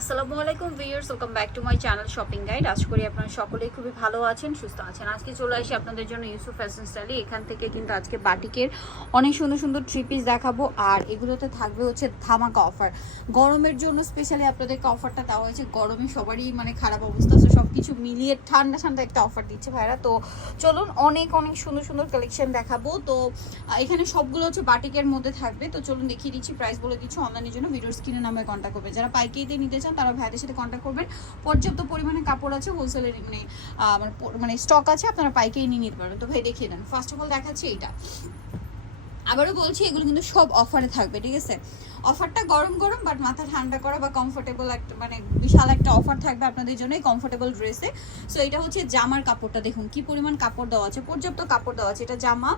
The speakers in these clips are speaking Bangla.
আসসালামু আলাইকুম viewers, welcome back to my channel shopping guide. আজ করি আপনারা সকলেই খুবই ভালো আছেন, সুস্থ আছেন। আজকে চলে আসি আপনাদের জন্য ইউসুফ ফ্যাশন স্টাইলে এখান থেকে কিন্তু আজকে বাটিকের অনেক সুন্দর সুন্দর থ্রি পিস দেখাবো, আর এগুলোতে থাকবে হচ্ছে ধামাকা অফার গরমের জন্য স্পেশালি আপনাদেরকে অফারটা দেওয়া হয়েছে। গরমে সবারই মানে খারাপ অবস্থা, তো সব কিছু মিলিয়ে ঠান্ডা ঠান্ডা একটা অফার দিচ্ছে ভাইরা। তো চলুন অনেক অনেক সুন্দর সুন্দর কালেকশন দেখাবো। তো এখানে সবগুলো হচ্ছে বাটিকের মধ্যে থাকবে। তো চলুন দেখিয়ে দিচ্ছি প্রাইস বলে দিচ্ছি। অনলাইনের জন্য ভিডিওর স্ক্রিনে নাম্বার কন্ট্যাক্ট করবে। যারা পাইকারিতে নিতে চান তারা ভাইদের সাথে কন্ট্যাক্ট করবেন। পর্যাপ্ত পরিমাণে কাপড় আছে হোলসেলের মানে মানে মানে স্টক আছে আপনারা পাইকারি নিয়ে নিতে পারবেন তো ভাই দেখিয়ে দেন। ফার্স্ট অফ অল দেখাচ্ছি এইটা। আবারও বলছি এগুলো কিন্তু সব অফারে থাকবে ঠিক আছে? অফারটা গরম গরম বাট মাথা ঠান্ডা করা বা কমফোর্টেবল একটা মানে বিশাল একটা অফার থাকবে আপনাদের জন্য কমফোর্টেবল ড্রেসে সো এটা হচ্ছে জামার কাপড়টা দেখুন কি পরিমাণ কাপড় দেওয়া আছে পর্যাপ্ত কাপড় দেওয়া আছে। এটা জামা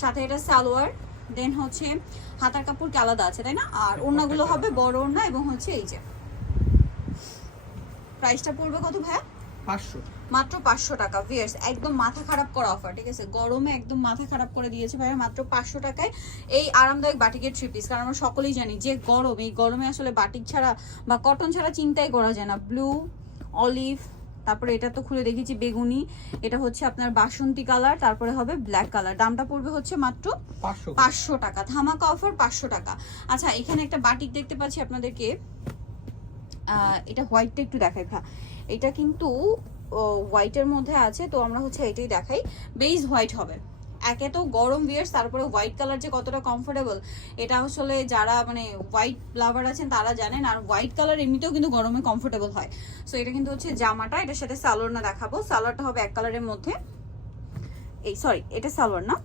সাথে এটা সালোয়ার দেন হচ্ছে হাতার কাপড় কি আলাদা আছে তাই না? আর ওড়নাগুলো হবে বড় ওড়না এবং হচ্ছে এই যে প্রাইসটা পড়বে কত ভাইয়া? পাঁচশো। মাত্র পাঁচশো টাকা ভিয়ার্স একদম মাথা খারাপ করা অফার ঠিক আছে? গরমে একদম মাথা খারাপ করে দিয়েছে ভাইয়া মাত্র পাঁচশো টাকায় এই আরামদায়ক বাটিকের থ্রি পিস কারণ আমরা সকলেই জানি যে গরম এই গরমে আসলে বাটিক ছাড়া বা কটন ছাড়া চিন্তাই করা যায় না। ব্লু অলিভ তারপরে এটা তো খুলে দেখেছি বেগুনি। এটা হচ্ছে আপনার বাসন্তী কালার তারপরে হবে ব্ল্যাক কালার দামটা পড়বে হচ্ছে মাত্র পাঁচশো। টাকা। ধামাকা অফার পাঁচশো টাকা। আচ্ছা এখানে একটা বাটিক দেখতে পাচ্ছি আপনাদেরকে। এটা হোয়াইটটা একটু দেখাই ভা এটা কিন্তু হোয়াইটের মধ্যে আছে তো আমরা হচ্ছে এটাই দেখাই। বেস হোয়াইট হবে। একে তো গরম বিয়ার্স তারপরে হোয়াইট কালার যে কতটা কমফোর্টেবল এটা আসলে যারা মানে হোয়াইট লাভার আছেন তারা জানেন। আর হোয়াইট কালার এমনিতেও কিন্তু গরমে কমফোর্টেবল হয়। সো এটা কিন্তু হচ্ছে জামাটা এটার সাথে সালোয়ার না দেখাবো। সালোয়ারটা হবে এক কালারের মধ্যে। এই সরি এটা সালোয়ার না।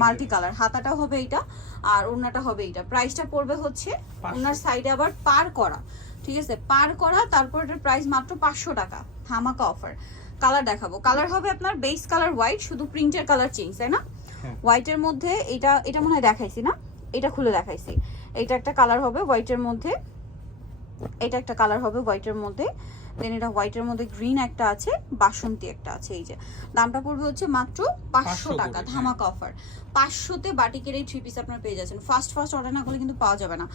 মাল্টি কালার হাতাটা হবে এইটা আর ওড়নাটা হবে এইটা। প্রাইসটা পড়বে হচ্ছে ওনার সাইডে আবার পার করা। ঠিক আছে পার করা তারপর এটার প্রাইস মাত্র পাঁচশো টাকা ধামাকা অফার কালার দেখাবো। কালার হবে আপনার বেস কালার হোয়াইট শুধু প্রিন্টের কালার চেঞ্জ তাই না? হ্যাঁ। হোয়াইটের মধ্যে এটা এটা মনে হয় দেখাইছি না? এটা খুলে দেখাইছি। এটা একটা কালার হবে হোয়াইটের মধ্যে এটা একটা কালার হবে হোয়াইটের মধ্যে। দেন এটা হোয়াইটের মধ্যে গ্রিন একটা আছে বাসন্তী একটা আছে এই যে। দামটা পড়বে হচ্ছে মাত্র পাঁচশো টাকা করে, ধামাকা অফার পাঁচশোতে বাটিকের এই থ্রি পিস আপনারা পেয়ে যাচ্ছেন। ফার্স্ট ফার্স্ট অর্ডার না করলে কিন্তু পাওয়া যাবে না।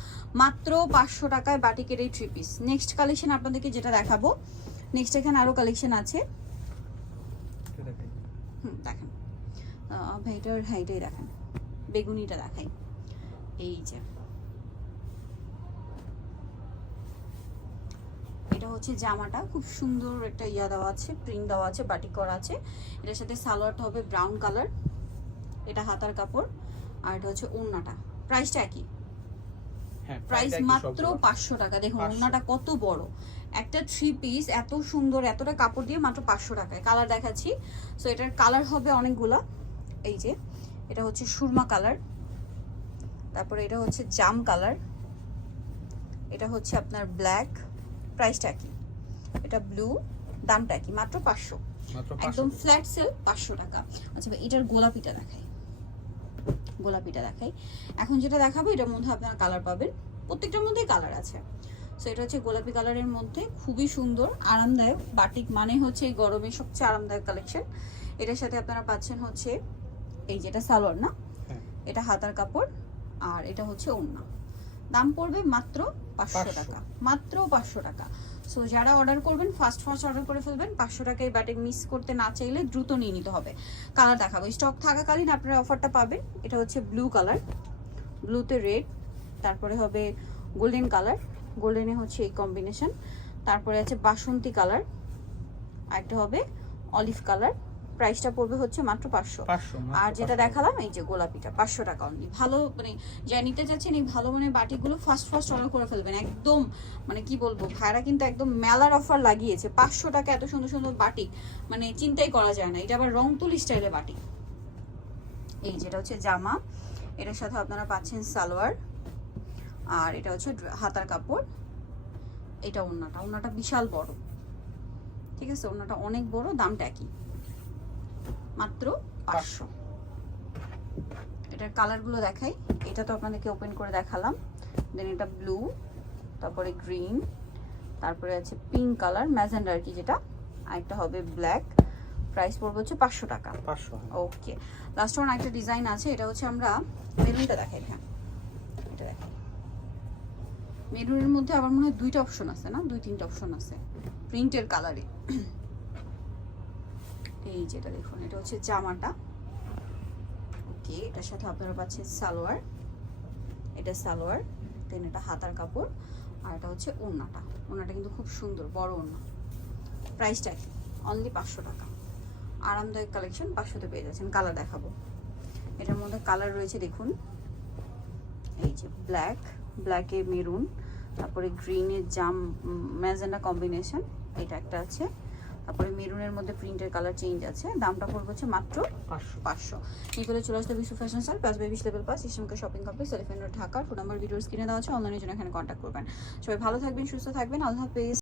মাত্র পাঁচশো টাকায় বাটিকের এই থ্রি পিস নেক্সট কালেকশন আপনাদেরকে যেটা দেখাবো নেক্সট এখানে আরও কালেকশন আছে। হুম দেখেন। আহ, ভাইটার হাইটাই দেখেন। বেগুনিটা দেখাই। এই যে এটা হচ্ছে জামাটা। খুব সুন্দর একটা ইয়া দেওয়া আছে প্রিন্ট দেওয়া আছে বাটিক করা আছে। এটার সাথে সালোয়ারটা হবে ব্রাউন কালার এটা হাতার কাপড় আর এটা হচ্ছে ওড়নাটা। প্রাইসটা একই? হ্যাঁ প্রাইস মাত্র পাঁচশো টাকা। দেখুন ওড়নাটা কত বড়। একটা থ্রি পিস এত সুন্দর এতটা কাপড় দিয়ে মাত্র পাঁচশো টাকায়। কালার দেখাচ্ছি। সো এটার কালার হবে অনেকগুলা। এই যে এটা হচ্ছে সুরমা কালার তারপরে এটা হচ্ছে জাম কালার এটা হচ্ছে আপনার ব্ল্যাক প্রাইসটা কি? এটা ব্লু দামটা কি? মাত্র পাঁচশো। মাত্র একদম ফ্ল্যাট সেল পাঁচশো টাকা। আচ্ছা ভাই এটার গোলাপিটা দেখাই। গোলাপিটা দেখাই। এখন যেটা দেখাবো এটার মধ্যে আপনারা কালার পাবেন। প্রত্যেকটার মধ্যেই কালার আছে। সো এটা হচ্ছে গোলাপি কালারের মধ্যে। খুবই সুন্দর আরামদায়ক। বাটিক মানে হচ্ছে এই গরমে সবচেয়ে আরামদায়ক কালেকশন এটার সাথে আপনারা পাচ্ছেন হচ্ছে এই যেটা সালোয়ার না? হ্যাঁ। এটা হাতার কাপড়। আর এটা হচ্ছে ওড়না। দাম পড়বে মাত্র পাঁচশো টাকা। মাত্র পাঁচশো টাকা। সো যারা অর্ডার করবেন ফার্স্ট ফার্স্ট অর্ডার করে ফেলবেন পাঁচশো টাকায় বাটিক মিস করতে না চাইলে দ্রুত নিয়ে নিতে হবে। কালার দেখাবো। স্টক থাকাকালীন আপনারা অফারটা পাবেন। এটা হচ্ছে ব্লু কালার ব্লুতে রেড তারপরে হবে গোল্ডেন কালার গোল্ডেনে হচ্ছে এই কম্বিনেশন তারপরে আছে বাসন্তী কালার আরেকটা হবে অলিভ কালার প্রাইসটা পড়বে হচ্ছে মাত্র পাঁচশো। আর যেটা দেখালাম এই যে গোলাপিটা পাঁচশো টাকা অনলি ভালো মানে যা নিতে যাচ্ছেন এই ভালো মানে বাটিগুলো ফার্স্ট ফার্স্ট অর্ডার করে ফেলবেন। একদম মানে কি বলব ভাইরা কিন্তু একদম মেলার অফার লাগিয়েছে। পাঁচশো টাকা এত সুন্দর সুন্দর বাটি মানে চিন্তাই করা যায় না। এটা আবার রং তুলি স্টাইলের বাটি। এই যেটা হচ্ছে জামা। এটার সাথে আপনারা পাচ্ছেন সালোয়ার। আর এটা হচ্ছে হাতার কাপড়। এটা ওড়নাটা। ওনাটা বিশাল বড়। ঠিক আছে? ওনাটা অনেক বড় দামটা একই। মাত্র পাঁচশো। এটার কালারগুলো দেখাই। এটা তো আপনাদেরকে ওপেন করে দেখালাম। দেন এটা ব্লু তারপরে গ্রিন তারপরে আছে পিঙ্ক কালার ম্যাজেন্ডা আর কি যেটা? আরেকটা হবে ব্ল্যাক প্রাইস পড়বে হচ্ছে পাঁচশো টাকা। পাঁচশো। ওকে লাস্ট ওয়ান একটা ডিজাইন আছে। এটা হচ্ছে আমরা মেরুনটা দেখাই হ্যাঁ। এটা দেখাই। মেরুনের মধ্যে আবার মনে হয় দুইটা অপশন আছে না? দুই তিনটা অপশন আছে। প্রিন্টের কালারে এই যেটা দেখুন, এটা হচ্ছে জামাটা। ওকে, এটার সাথে আপনারা পাচ্ছেন সালোয়ার। এটা সালোয়ার, দেন এটা হাতার কাপড়, আর এটা হচ্ছে ওড়নাটা। ওড়নাটা কিন্তু খুব সুন্দর, বড় ওড়না। প্রাইসটা অনলি পাঁচশো টাকা। আরামদায়ক কালেকশন পাঁচশোতে পেয়ে যাচ্ছেন। কালার দেখাবো। এটার মধ্যে কালার রয়েছে, দেখুন। এই যে ব্ল্যাক ব্ল্যাকে মেরুন তারপরে গ্রিনের জাম ম্যাজেন্ডা কম্বিনেশন এটা একটা আছে। তারপরে মেরুনের মধ্যে প্রিন্টের কালার চেঞ্জ আছে। দামটা পড়বে হচ্ছে মাত্র পাঁচশো। পাঁচশো। এগুলো চলে আসতে বিশ্ব ফ্যাশন সাল প্লাস বেবিস লেভেল পাস ইসলামকে শপিং কমপ্লেক্স এলিফেন্ট ঢাকার ঢাকা ফোন নাম্বার ভিডিওস কিনে দেওয়া আছে অনলাইনের জন্য এখানে কন্ট্যাক্ট করবেন। সবাই ভালো থাকবেন সুস্থ থাকবেন। আল্লাহ হাফেজ।